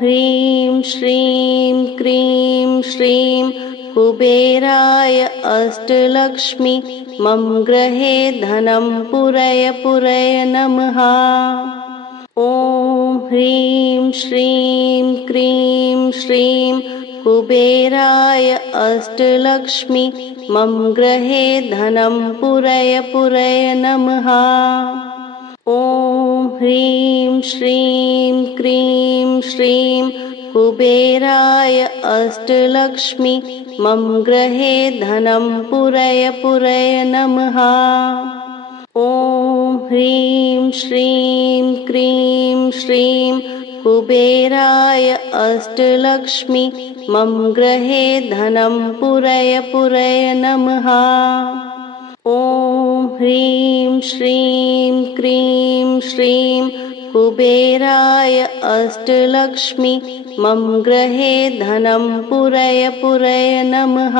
ह्रीं श्रीं क्रीं श्रीं कुबेराय अष्टलक्ष्मी मम गृहे धनं पुरय पुरय नमः। ॐ ह्रीं श्रीं क्रीं श्रीं कुबेराय अष्टलक्ष्मी मम गृहे धनं पुरय पुरय नमः। ॐ ह्रीं श्रीं क्रीं श्रीं कुबेराय अष्टलक्ष्मी मम गृहे धनं पुरय पुरय नमः। ॐ ह्रीं श्रीं क्रीं श्रीं कुबेराय अष्टलक्ष्मी मम गृहे धनं पुरय पुरय नमः। ॐ ह्रीं श्रीं क्रीं श्रीं कुबेराय अष्टलक्ष्मी मम गृहे धनं पुरय पुरय नमः।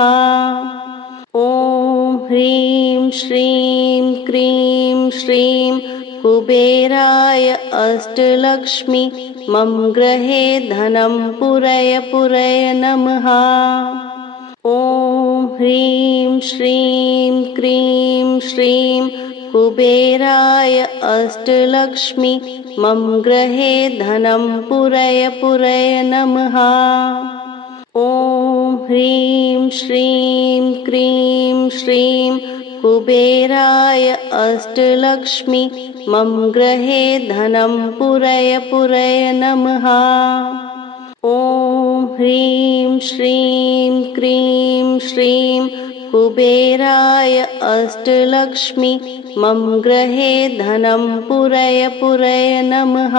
ॐ ह्रीं श्रीं क्रीं श्रीं कुबेराय अष्टलक्ष्मी मम गृहे धनं पुरय पुरय नमः। ॐ ह्रीं श्रीं क्रीं श्रीं कुबेराय अष्टलक्ष्मी मम गृहे धनं पुरय पुरय नमः। ॐ ह्रीं श्रीं क्रीं श्रीं कुबेराय अष्टलक्ष्मी मम गृहे धनं पुरय पुरय नमः। ॐ ह्रीं श्रीं क्रीं श्रीं कुबेराय अष्टलक्ष्मी मम गृहे धनं पुरय पुरय नमः।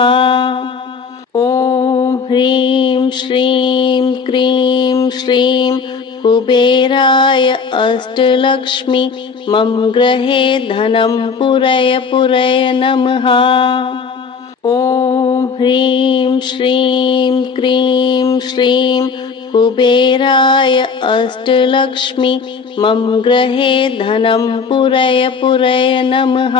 ॐ ह्रीं श्रीं क्रीं श्रीं कुबेराय अष्टलक्ष्मी मम गृहे धनं पुरय पुरय नमः। ॐ ह्रीं श्रीं क्रीं श्रीं कुबेराय अष्टलक्ष्मी मम गृहे धनं पुरय पुरय नमः।